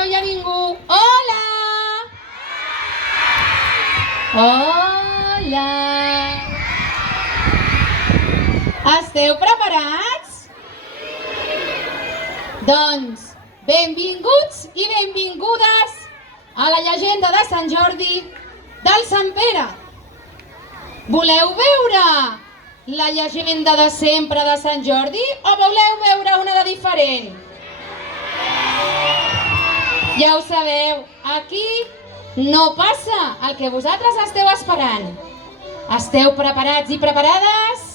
no hi ha ningú. Hola! Hola! Esteu preparats? Doncs, benvinguts i benvingudes a la llegenda de Sant Jordi del Sant Pere. Voleu veure la llegenda de sempre de Sant Jordi o voleu veure una de diferent? Ja ho sabeu, aquí no passa el que vosaltres esteu esperant. Esteu preparats i preparades?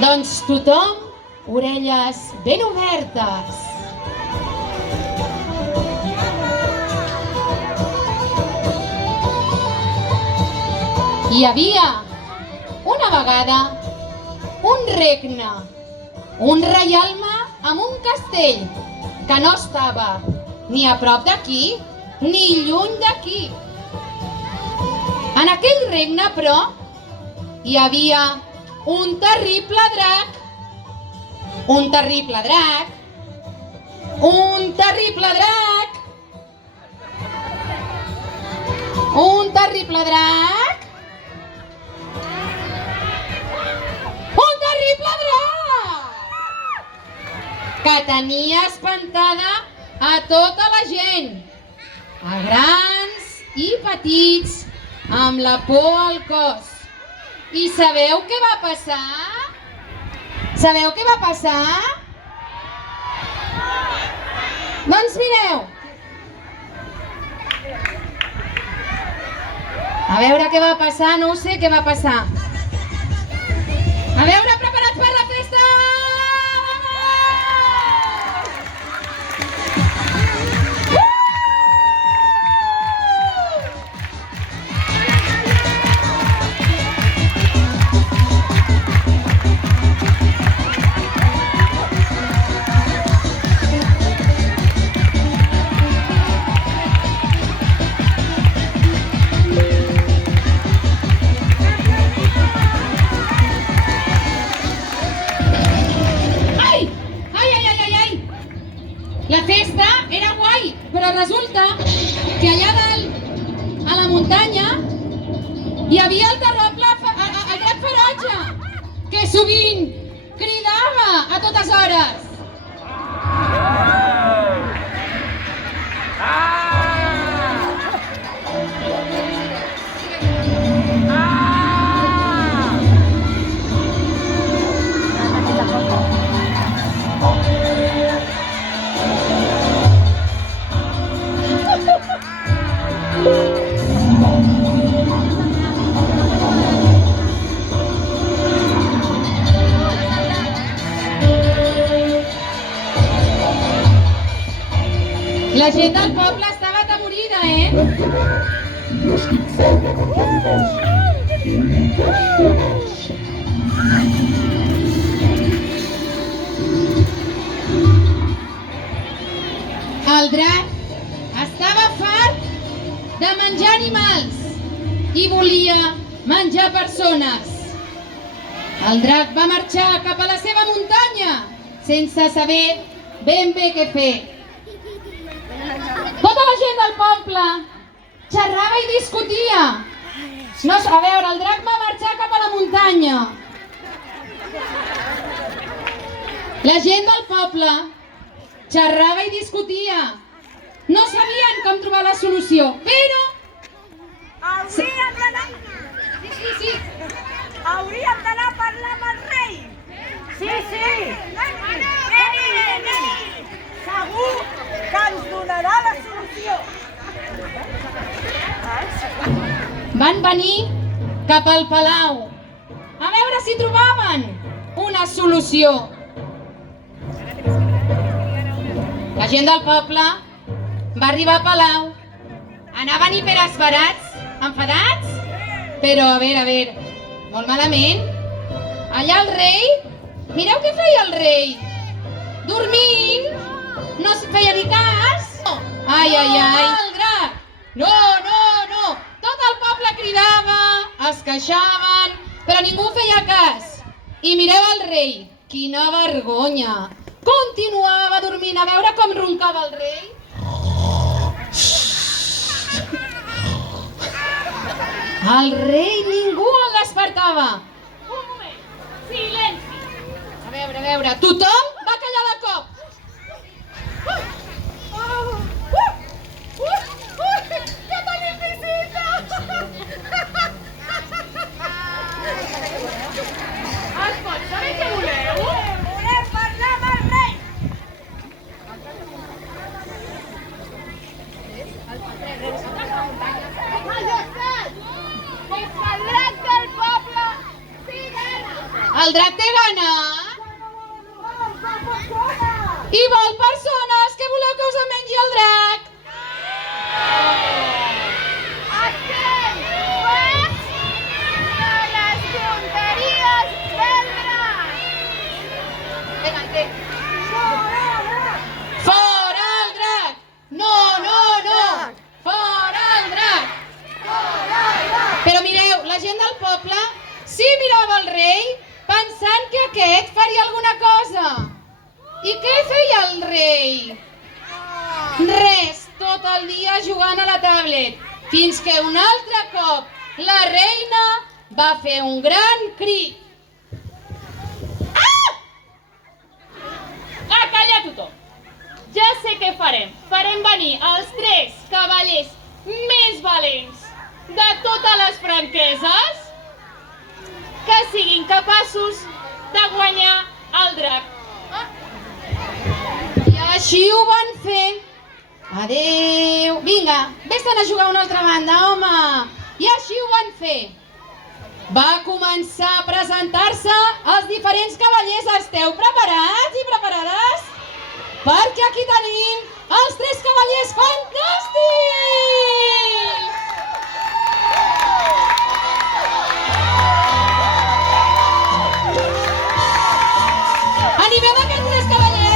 Doncs tothom, orelles ben obertes. Hi havia una vegada un regne, un reialme amb un castell que no estava ni a prop d'aquí ni lluny d'aquí. En aquell regne, però, hi havia un terrible drac, un terrible drac, un terrible drac, un terrible drac, un terrible drac, que tenia espantada a tota la gent, a grans i petits, amb la por al cos. I sabeu què va passar? Sabeu què va passar? Doncs mireu. A veure què va passar, no ho sé què va passar. A veure, preparats per la festa? La festa era guai, però resulta que allà dalt, a la muntanya, hi havia el drac ferotge, que sovint cridava a totes hores. La gent del poble estava atemorida, I esquinçava per totes boniques dones. El drac estava fart de menjar animals i volia menjar persones. El drac va marxar cap a la seva muntanya sense saber ben bé què fer. Tota la gent del poble xerrava i discutia. No, a veure, el drac va marxar cap a la muntanya. La gent del poble xerrava i discutia. No sabien com trobar la solució, però... Hauríem d'anar... Sí. Hauríem d'anar a parlar amb el rei. Sí. Veni. Segur que ens donarà la solució. Van venir cap al palau a veure si trobaven una solució. La gent del poble va arribar al palau. Anaven hiperesperats, enfadats, però a veure, molt malament. Allà el rei, mireu què feia el rei. Dormint, no es feia ni cas. Ai. El drac, no. Tot el poble cridava, es queixaven, però ningú feia cas. I mireu el rei, quina vergonya. Continuava dormint, a veure com roncava el rei. El rei ningú el despertava. Un moment, silenci. A veure, tothom va callar de cop. Que tenim visita! Es pot saber què voleu? Volem parlar amb el rei! Majestat! Des que el drac del poble sí gana! El drac té gana? I vol persones? Què voleu que us en mengi el drac? Estem farts de les tonteries del drac! Fora el drac! No! Fora el drac! Però mireu, la gent del poble sí mirava el rei pensant que aquest faria alguna cosa. I què feia el rei? Res, tot el dia jugant a la tablet, fins que un altre cop la reina va fer un gran crit. A callar tothom! Ja sé què farem. Farem venir els 3 cavallers més valents de totes les franqueses que siguin capaços de guanyar el drac. I així ho van fer. Adéu. Vinga, vés-te'n a jugar a una altra banda, home. I així ho van fer. Va començar a presentar-se els diferents cavallers. Esteu preparats i preparades? Perquè aquí tenim els 3 cavallers fantàstics! Animem aquests 3 cavallers!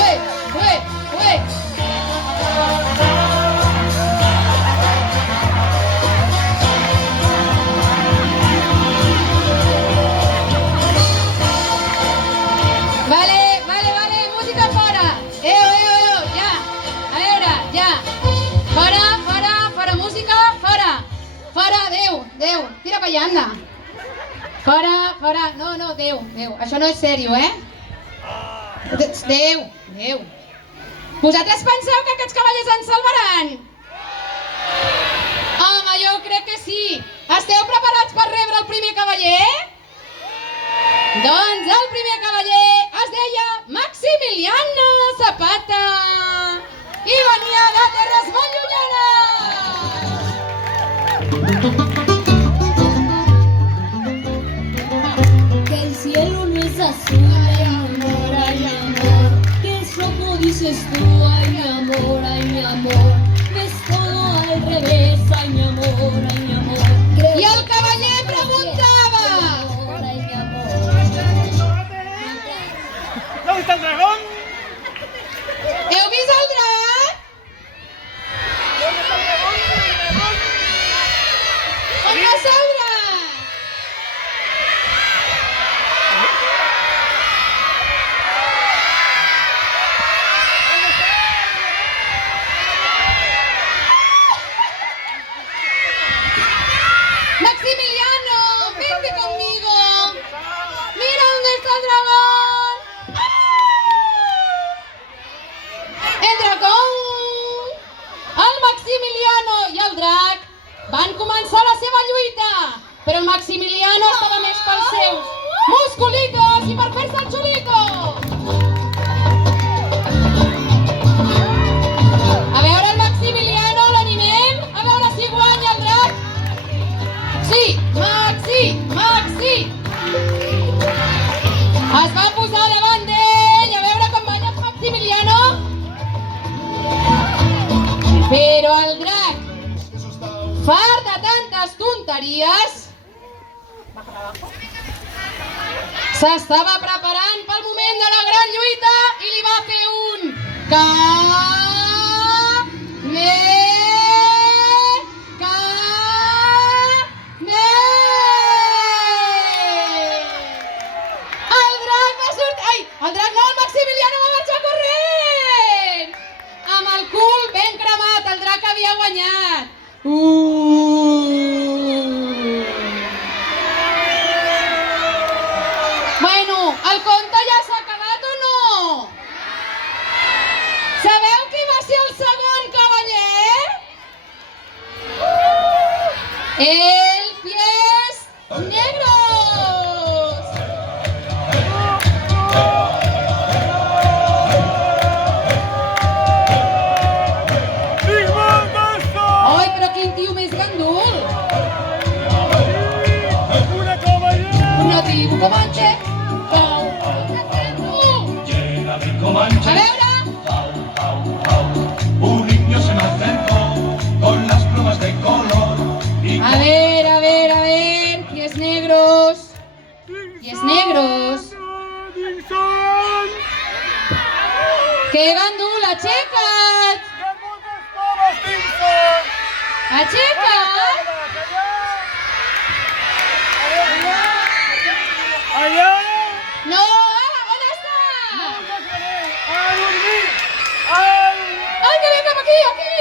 Ué! Vale, música fora! Ja! A veure, ja! Fora, música, fora! Fora, Déu! Tira per allà, anda! Fora! No, Déu! Això no és sèrio, eh? Déu! Vosaltres penseu que aquests cavallers ens salvaran? Home, jo crec que sí! Esteu preparats per rebre el primer cavaller? Doncs el primer cavaller es deia Maximiliano Zapata i venia de terres molt llunyanes. Que el cielo no es azul, ay amor, que es rojo dices tú, ay mi amor, ves todo al revés, ay mi amor, I el cavaller preguntava: ay mi amor. ¿Dónde está el dragón? heu vist el drac? On està el drac? Maximiliano, vente conmigo. Mira dónde está el dragón. El dragón, el Maximiliano i el drac van començar la seva lluita, però el Maximiliano estava més pels seus musculitos i per fer-se el xulito. A veure el Maximiliano, l'animem, a veure si guanya el drac. Sí, Maxi! Es va posar davant d'ell, a veure com balla el Maximiliano. Però el drac, fart de tantes tonteries, s'estava preparant pel moment de la gran lluita i li va fer un El drac no, el Maximiliano va marxar corrent! Amb el cul ben El Pies Negros. Ai, però quin tio més gandul. Una caballera. Una tribu comanche. A veure. Un niño se me acercó con las plumas de color y A ver, Pies Negros. Pies Negros. Dixon. Que gandul, aixeca't. Que moltes coves, Dixon. Aixeca't. Allà. No, on està? A dormir. Ai, que ve cap aquí, aquí.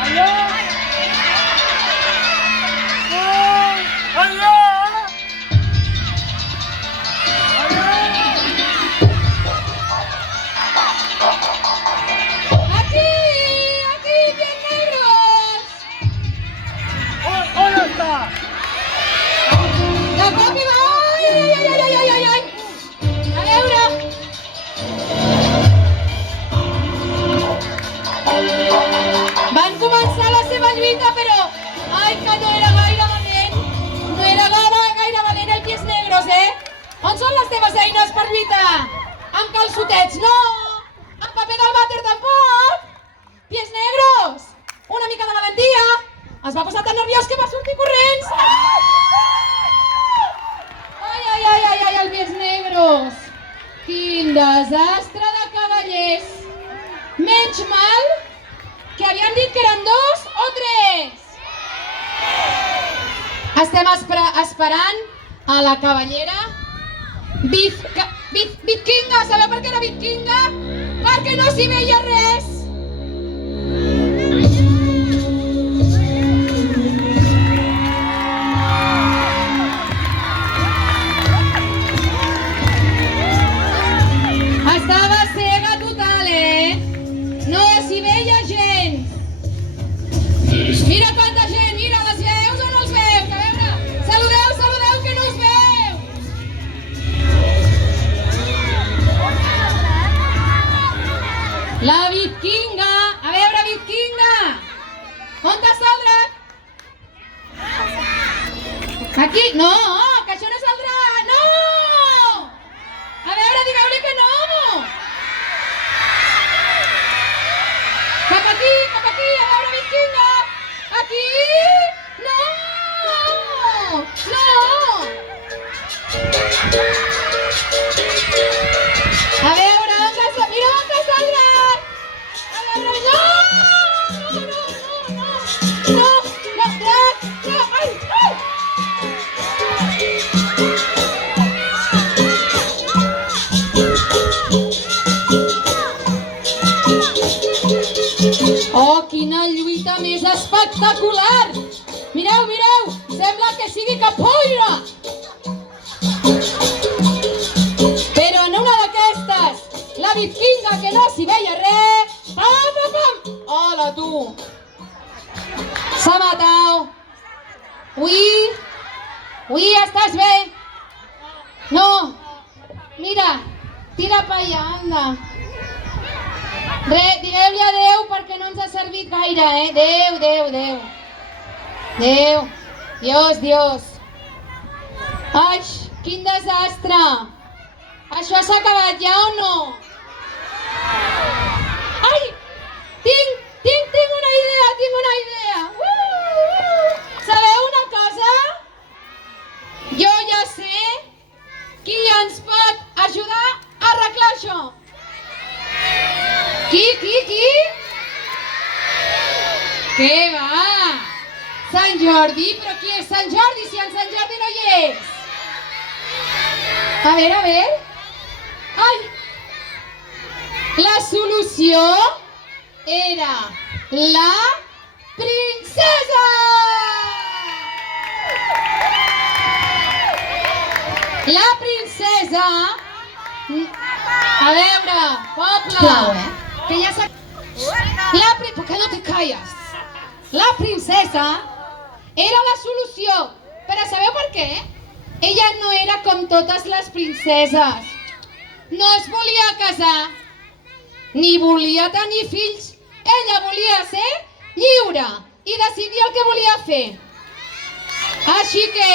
Allà. Allà. Aquí, Pies Negros. On està? De cop i va. Ai. A veure. Van començar la seva lluita, però... Ai, que no era gaire valent. No era gaire valent el Pies Negros, On són les teves eines per lluitar? Amb calçotets, no! Amb paper del vàter, tampoc! Pies Negros! Una mica de valentia! Es va posar tan nerviós que va sortir corrents! Ai, el Pies Negros! Quin desastre de cavallers! Menys mal que havien dit que eren 2 o 3! Estem esperant a la cavallera Vikinga. Sabeu per què era Vikinga? Perquè no s'hi veia res! Estava cega total, No s'hi veia gens! Mira quanta gent, mira, les veus o no els veus? A veure, saludeu, que no us veu! La Vikinga! A veure, Vikinga! On està el drac? Aquí? No, que això no és el drac! No! A veure, digueu-li que no! Cap aquí, a veure, Vikinga! Aquí! No! A veure, mira on està el drac! A veure, no, drac! Ai! Oh, quina lluita més espectacular! Mireu, sembla que sigui capoeira! Però en una d'aquestes, la Vikinga, que no s'hi veia res, pam! Hola, tu! S'ha matat! Ui, estàs bé? No! Mira, tira pa allà, anda! Digueu-li adeu perquè no ens ha servit gaire, Adeu. Dios. Ai, quin desastre. Això s'ha acabat ja o no? Ai, tinc una idea. Sabeu una cosa? Jo ja sé qui ens pot ajudar a arreglar això. Qui? Què va? Sant Jordi? Però qui és Sant Jordi si en Sant Jordi no hi és? A veure. Ai! La solució era la princesa! La princesa... A veure, poble... Que ja s'ha... Per què no te calles? la princesa era la solució. Però sabeu per què? Ella no era com totes les princeses. No es volia casar, ni volia tenir fills. Ella volia ser lliure i decidir el que volia fer. Així que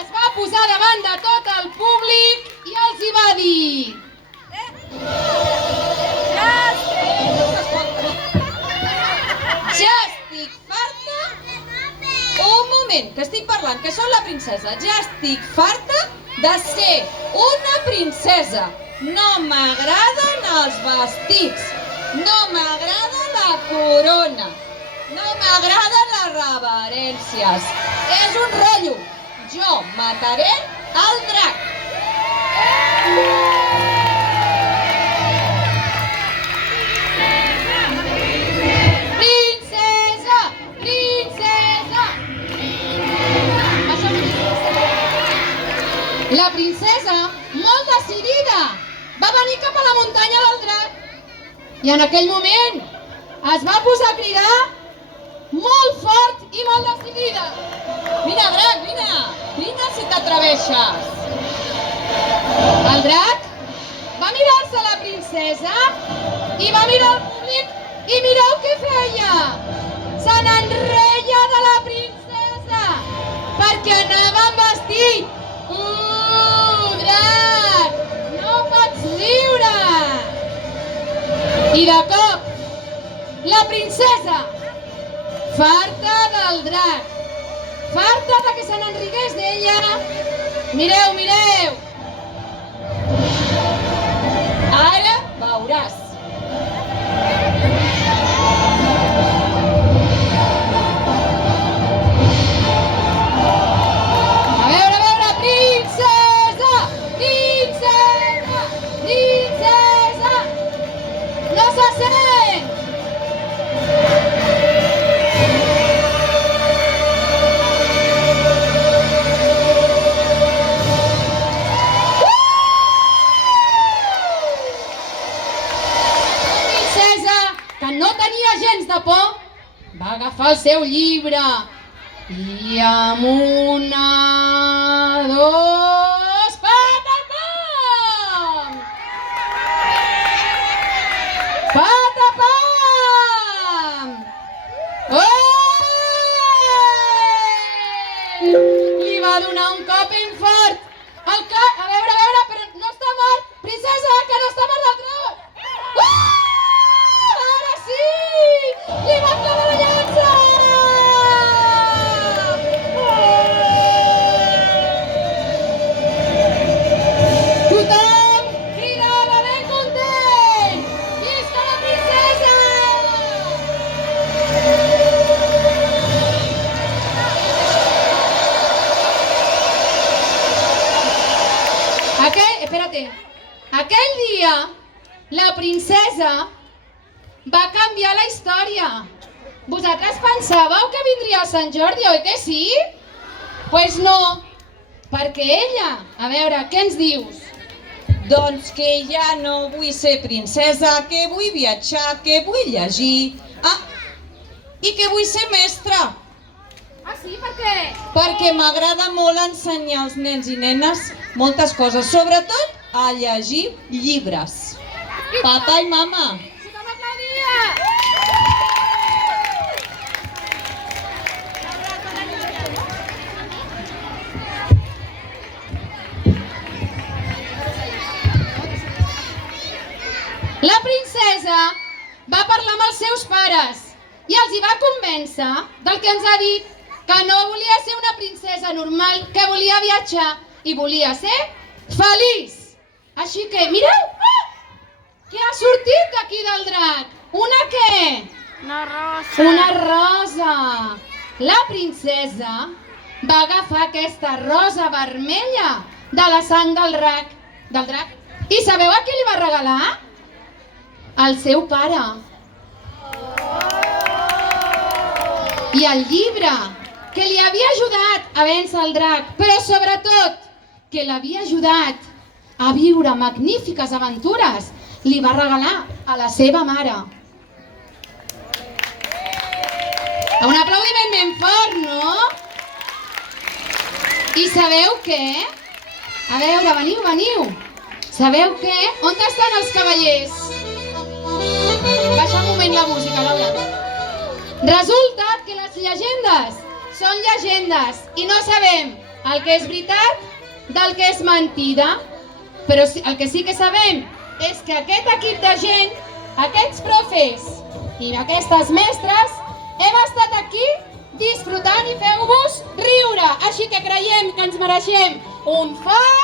es va posar davant de tot el públic i els hi va dir: Ja estic farta. Un moment, que estic parlant, que sóc la princesa. Ja estic farta de ser una princesa. No m'agraden els vestits. No m'agrada la corona. No m'agraden les reverències. És un rotllo. Jo mataré el drac. Princesa! Princesa! La princesa, molt decidida, va venir cap a la muntanya del drac. I en aquell moment es va posar a cridar molt fort i molt decidida: Vine, drac, vine! Vine si t'atreveixes! El drac va mirar-se a la princesa i va mirar el públic i mireu què feia. Se n'enreia de la princesa perquè anava amb vestit. Drac, no pots riure! I de cop, la princesa, farta del drac, farta de que se n'enrigués d'ella, mireu, mireu! Ara veuràs. A veure, princesa! Princesa! Princesa! No se sent! Que no tenia gens de por, va agafar el seu llibre i amb una, dos, patapam! Patapam! Li va donar un cop ben fort al cap. A veure, però no està mort. Princesa, que no està mort del tot. Ara sí! Li va clavar la llança! Tothom cridava ben content! Visca la princesa! Aquell dia, la princesa va canviar la història. Vosaltres pensàveu que vindria el Sant Jordi, oi que sí? Pues no, perquè ella... A veure, què ens dius? Doncs que ja no vull ser princesa, que vull viatjar, que vull llegir. Ah, i que vull ser mestra. Ah, sí? Per què? Perquè m'agrada molt ensenyar als nens i nenes moltes coses, sobretot a llegir llibres. Papa i mama. La princesa va parlar amb els seus pares i els hi va convèncer del que ens ha dit, que no volia ser una princesa normal, que volia viatjar i volia ser feliç. Així que, mireu, què ha sortit d'aquí del drac? Una què? Una rosa. Una rosa. La princesa va agafar aquesta rosa vermella de la sang del drac. I sabeu a qui li va regalar? Al seu pare. I el llibre que li havia ajudat a vèncer el drac, però sobretot que l'havia ajudat a viure magnífiques aventures, li va regalar a la seva mare. Un aplaudiment ben fort, no? I sabeu què? A veure, veniu. Sabeu què? On estan els cavallers? Baixa un moment la música, Laura. Resulta que les llegendes són llegendes i no sabem el que és veritat del que és mentida. Però el que sí que sabem és que aquest equip de gent, aquests profes i aquestes mestres, hem estat aquí disfrutant i feu-vos riure. Així que creiem que ens mereixem un fort